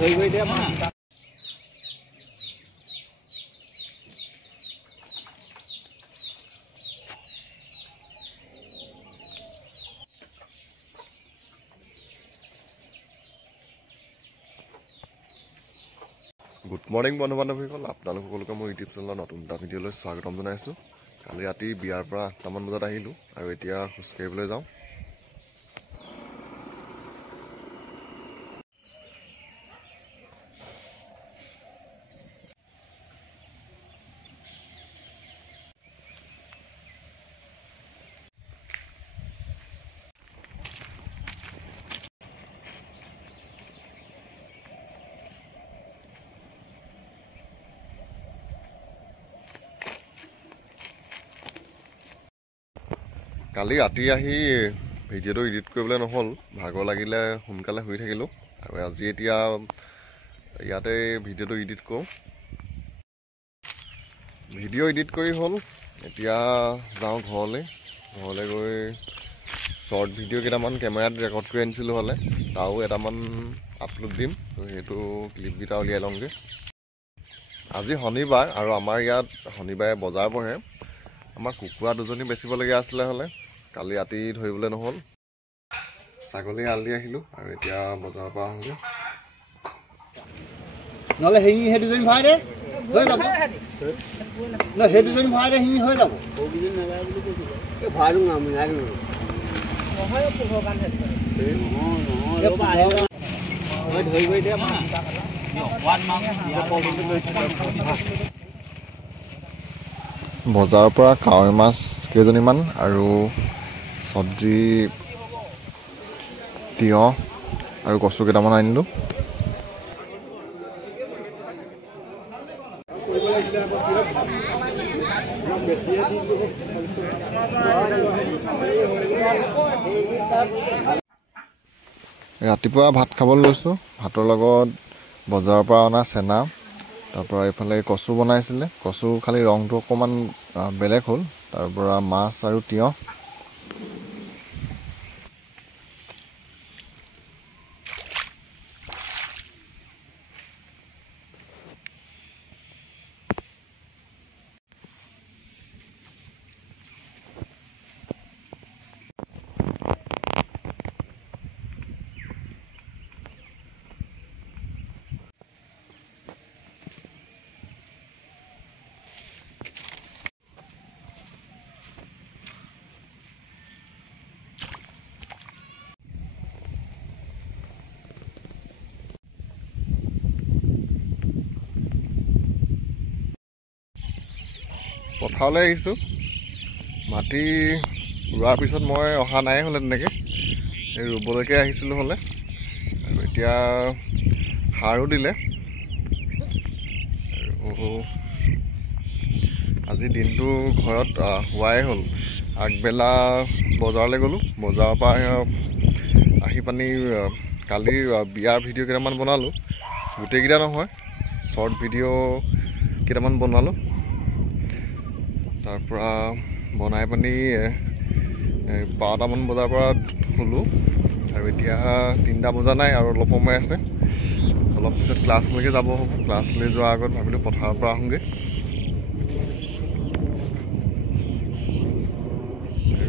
ধৰি গৈ দিয়া মা গুড মৰ্নিং বন্ধু বান্ধৱীসকল, আপোনালোক সকলোকে মোৰ ইউটিউব চেনেলৰ নতুন এটা ভিডিঅ'লৈ স্বাগতম জনাইছোঁ। কালি ৰাতি বিয়াৰ পৰা 8টামান বজাত আহিলোঁ আৰু এতিয়া খোজকাঢ়িবলৈ যাওঁ। কালি ৰাতি আহি ভিডিঅ'টো এডিট কৰিবলৈ নহ'ল, ভাগৰ লাগিলে সোনকালে শুই থাকিলোঁ আৰু আজি এতিয়া ইয়াতে ভিডিঅ'টো এডিট কৰোঁ। ভিডিঅ' এডিট কৰি হ'ল, এতিয়া যাওঁ ঘৰলৈ গৈ শ্বৰ্ট ভিডিঅ' কেইটামান কেমেৰাত ৰেকৰ্ড কৰি আনিছিলোঁ হ'লে, তাও এটামান আপলোড দিম, সেইটো ক্লিপকেইটা উলিয়াই লওঁগৈ। আজি শনিবাৰ আৰু আমাৰ ইয়াত শনিবাৰে বজাৰ বহে। আমাৰ কুকুৰা দুজনী বেচিবলগীয়া আছিলে হ'লে, কালি ৰাতি ধৰিবলৈ নহ'ল। ছাগলী আল দি আহিলোঁ আৰু এতিয়া বজাৰৰ পৰা আহোঁগৈ। নহ'লে সেই দুজনী ভৰাই দে, হৈ যাব। সেই দুজনী ভৰাই দে, সি হৈ যাব। ভৰাই দিওঁ আমি ধৰি গৈ দিয়া মা বজাৰৰ পৰা কাৱৈ মাছ কেইজনীমান আৰু চব্জি, তিয়ঁহ আৰু কচু কেইটামান আনিলোঁ। ৰাতিপুৱা ভাত খাবলৈ লৈছোঁ, ভাতৰ লগত বজাৰৰ পৰা অনা চেনা, তাৰপৰা এইফালে কচু বনাইছিলে, কচু খালি ৰংটো অকণমান বেলেগ হ'ল, তাৰপৰা মাছ আৰু তিয়ঁহ। পথাৰলৈ আহিছোঁ, মাটি ৰোৱাৰ পিছত মই অহা নাই হ'লে তেনেকৈ, এই ৰুবলৈকে আহিছিলোঁ হ'লে, আৰু এতিয়া সাৰো দিলে। আৰু আজি দিনটো ঘৰত হোৱাই হ'ল। আগবেলা বজাৰলৈ গ'লোঁ, বজাৰৰ পৰা আহি পানি কালিৰ বিয়াৰ ভিডিঅ' কেইটামান বনালোঁ, গোটেইকেইটা নহয়, শ্বৰ্ট ভিডিঅ' কেইটামান বনালোঁ। তাৰপৰা বনাই পানি 12টামান বজাৰ পৰা শুলোঁ আৰু এতিয়া 3টা বজা নাই আৰু অলপ সময় আছে, অলপ পিছত ক্লাছলৈকে যাব হ'ব। ক্লাছলৈ যোৱাৰ আগত ভাবিলোঁ পথাৰৰ পৰা আহোঁগৈ।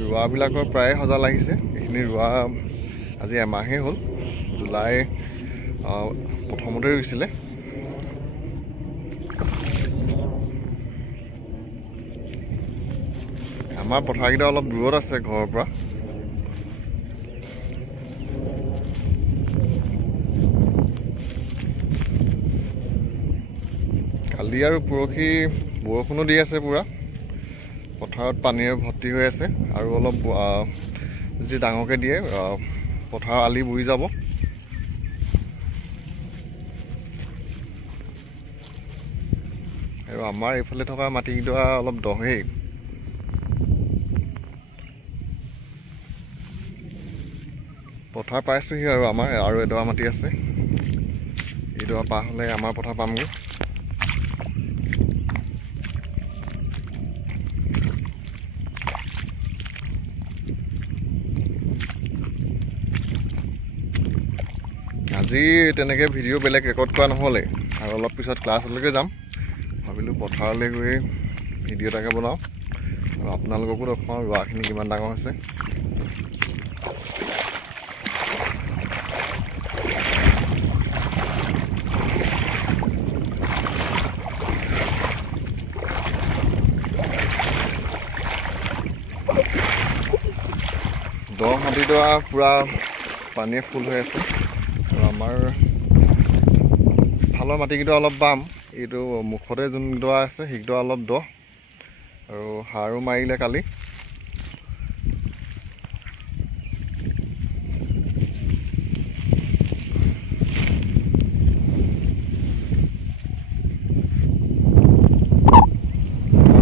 ৰোৱাবিলাকৰ প্ৰায় সজা লাগিছে, এইখিনি ৰোৱা আজি এমাহেই হ'ল, জুলাই প্ৰথমতে ৰুইছিলে। আমাৰ পথাৰকেইটা অলপ দূৰত আছে ঘৰৰ পৰা। কালি আৰু পৰহি বৰষুণো দি আছে পুৰা, পথাৰত পানীৰে ভৰ্তি হৈ আছে আৰু অলপ যদি ডাঙৰকৈ দিয়ে পথাৰৰ আলি বুৰি যাব। আৰু আমাৰ এইফালে থকা মাটিকেইটা অলপ দহেই। পথাৰ পাইছোঁহি আৰু আমাৰ আৰু এডৰা মাটি আছে, এইডৰা পাৰ হ'লে আমাৰ পথাৰ পামগৈ। আজি তেনেকৈ ভিডিঅ' বেলেগ ৰেকৰ্ড কৰা নহ'লে আৰু অলপ পিছত ক্লাছলৈকে যাম ভাবিলোঁ পথাৰলৈ গৈ ভিডিঅ' এটাকে বনাওঁ আৰু আপোনালোককো দেখুৱাওঁ ৰোৱাখিনি কিমান ডাঙৰ হৈছে। দ মাটিডৰা পূৰা পানীয়ে ফুল হৈ আছে আৰু আমাৰ ভালৰ মাটিকেইডৰা অলপ বাম, এইটো মুখতে যোনডৰা আছে সেইকেইডৰা অলপ দ আৰু সাৰো মাৰিলে কালি।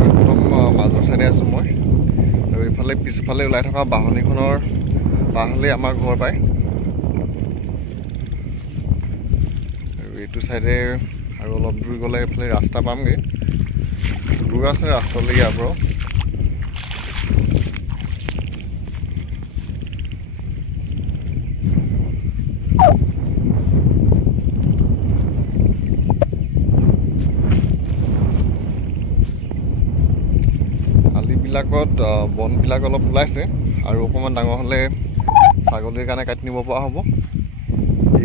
একদম মাজৰ চাইডে আছোঁ মই আৰু ইফালে পিছফালে ওলাই থকা বাহনীখনৰ পাৰ হ'লেই আমাৰ ঘৰ পায় আৰু এইটো চাইডে আৰু অলপ দূৰ গ'লে এইফালে ৰাস্তা পামগৈ, দূৰ আছে ৰাস্তালৈ ইয়াৰ পৰা। আলিবিলাকত বনবিলাক অলপ ওলাইছে আৰু অকণমান ডাঙৰ হ'লে ছাগলীৰ কাৰণে কাটি নিব পৰা হ'ব।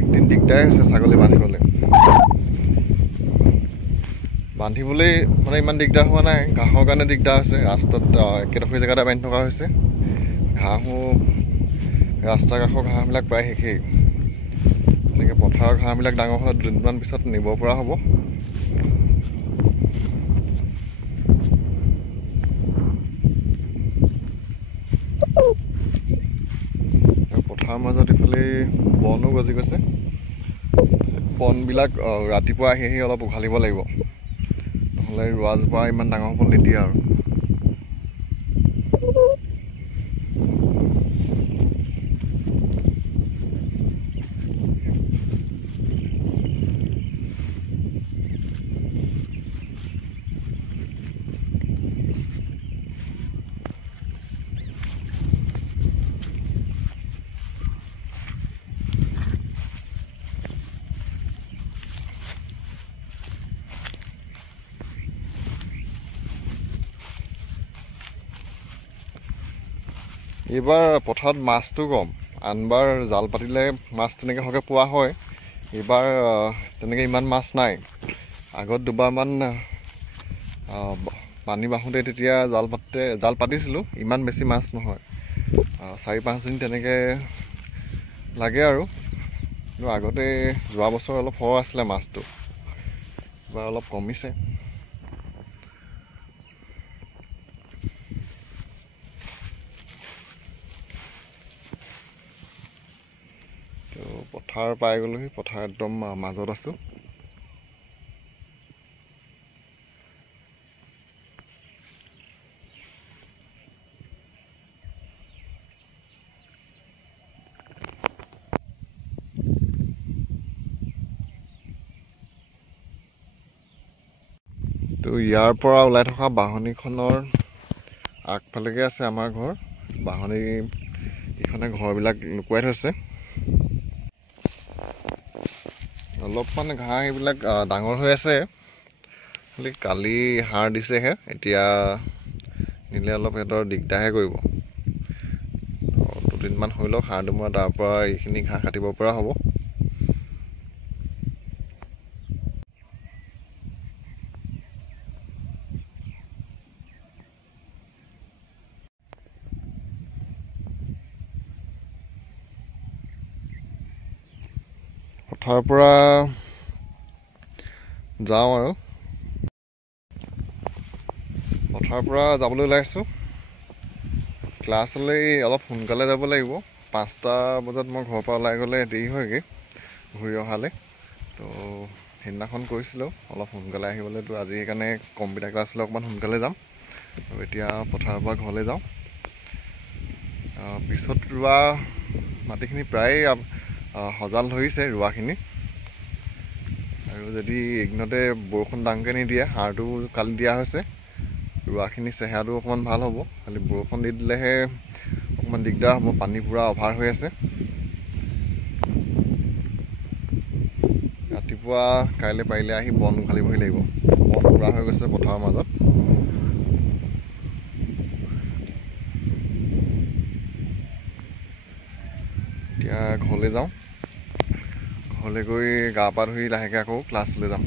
একদিন দিগদাৰ হৈছে ছাগলী বান্ধিবলৈ মানে ইমান দিগদাৰ হোৱা নাই, ঘাঁহৰ কাৰণে দিগদাৰ হৈছে। ৰাস্তাত একেডোখৰ জেগাতে বান্ধি থকা হৈছে, ঘাঁহো ৰাস্তাৰ কাষৰ ঘাঁহবিলাক প্ৰায় শেষেই। এনেকৈ পথাৰৰ ঘাঁহবিলাক ডাঙৰ হ'লে দুদিনমান পিছত নিব পৰা হ'ব। পথাৰৰ মাজত ইফালে বনো গজি গৈছে, বনবিলাক ৰাতিপুৱা আহি অলপ উঘালিব লাগিব, নহ'লে ৰোৱাজোপা ইমান ডাঙৰ হ'ব নিদিয়ে আৰু। এইবাৰ পথাৰত মাছটো কম, আনবাৰ জাল পাতিলে মাছ তেনেকৈ সৰহকৈ পোৱা হয়, এইবাৰ তেনেকৈ ইমান মাছ নাই। আগত দুবাৰমান পানী বাঢ়োঁতে তেতিয়া জাল পাতিছিলোঁ, ইমান বেছি মাছ নহয়, 4-5 দিন তেনেকৈ লাগে আৰু। কিন্তু আগতে যোৱা বছৰ অলপ সৰহ আছিলে মাছটো, এইবাৰ অলপ কমিছে। পথাৰ পাই গ'লোহি, পথাৰ একদম মাজত আছোঁ। তো ইয়াৰ পৰা ওলাই থকা বাহনীখনৰ আগফালেকে আছে আমাৰ ঘৰ। বাহনী ইখনে ঘৰবিলাক লুকুৱাই থৈছে। অলপমান ঘাঁহ এইবিলাক ডাঙৰ হৈ আছে, খালি কালি সাৰ দিছেহে, এতিয়া নিলে অলপ সিহঁতৰ দিগদাৰহে কৰিব। দুদিনমান হৈ লওক সাৰ দমৰা, তাৰ পৰা এইখিনি ঘাঁহ কাটিব পৰা হ'ব। পথাৰৰ পৰা যাওঁ আৰু পথাৰৰ পৰা যাবলৈ ওলাইছোঁ। ক্লাছলৈ অলপ সোনকালে যাব লাগিব, 5টা বজাত মই ঘৰৰ পৰা ওলাই গ'লে দেৰি হয়গৈ ঘূৰি অহালৈ। তো সেইদিনাখন কৈছিলোঁ অলপ সোনকালে আহিবলৈ, তো আজি সেইকাৰণে কম্পিউটাৰ ক্লাছলৈ অকণমান সোনকালে যাম আৰু এতিয়া পথাৰৰ পৰা ঘৰলৈ যাওঁ। পিছত ৰোৱা মাটিখিনি প্ৰায় সজাল ধৰিছে ৰোৱাখিনি, আৰু যদি এইদিনতে বৰষুণ ডাঙৰকৈ নিদিয়ে, সাৰটো কালি দিয়া হৈছে, ৰোৱাখিনি চেহেৰাটো অকণমান ভাল হ'ব। খালি বৰষুণ দি দিলেহে অকণমান দিগদাৰ হ'ব, পানী পূৰা অভাৰ হৈ আছে। ৰাতিপুৱা কাইলৈ পাৰিলে আহি বন উঘালিবহি লাগিব। বন পুৰা হৈ গৈছে পথাৰৰ মাজত। এতিয়া ঘৰলৈ যাওঁ, ঘৰলৈ গৈ গা পা ধুই লাহেকৈ আকৌ ক্লাছলৈ যাম।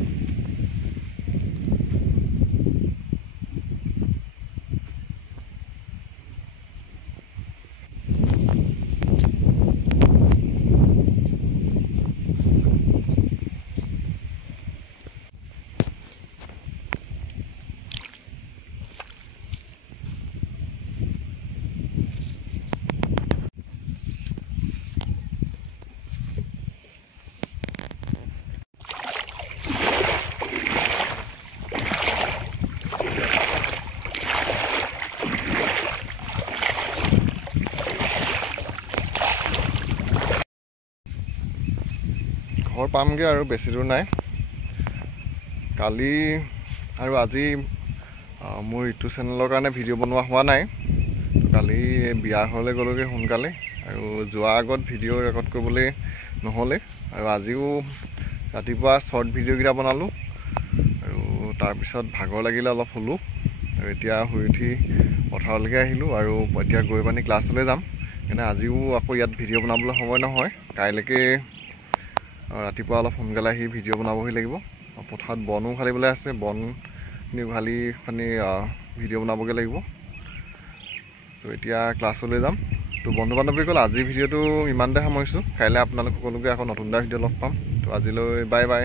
ঘৰ পামগৈ আৰু বেছি দূৰ নাই। কালি আৰু আজি মোৰ ইউটিউব চেনেলৰ কাৰণে ভিডিঅ' বনোৱা হোৱা নাই। কালি বিয়া ঘৰলৈ গ'লোগৈ সোনকালে, আৰু যোৱাৰ আগত ভিডিঅ' ৰেকৰ্ড কৰিবলৈ নহ'লে। আৰু আজিও ৰাতিপুৱা শ্বৰ্ট ভিডিঅ'কেইটা বনালোঁ, আৰু তাৰপিছত ভাগৰ লাগিলে অলপ শুলোঁ, আৰু এতিয়া শুই উঠি পথাৰলৈকে আহিলোঁ, আৰু এতিয়া গৈ পানি ক্লাছলৈ যাম। সেইকাৰণে আজিও আকৌ ইয়াত ভিডিঅ' বনাবলৈ সময় নহয়। কাইলৈকে ৰাতিপুৱা অলপ সোনকালে আহি ভিডিঅ' বনাবহি লাগিব। পথাৰত বনো উঘালিবলৈ আছে, বন উঘালি পানি ভিডিঅ' বনাবগৈ লাগিব। তো এতিয়া ক্লাছলৈ যাম। তো বন্ধু বান্ধৱীসকল, আজিৰ ভিডিঅ'টো ইমানতে সামৰিছোঁ। কাইলৈ আপোনালোক সকলোকে আকৌ নতুন এটা ভিডিঅ' লগ পাম। তো আজিলৈ বাই বাই।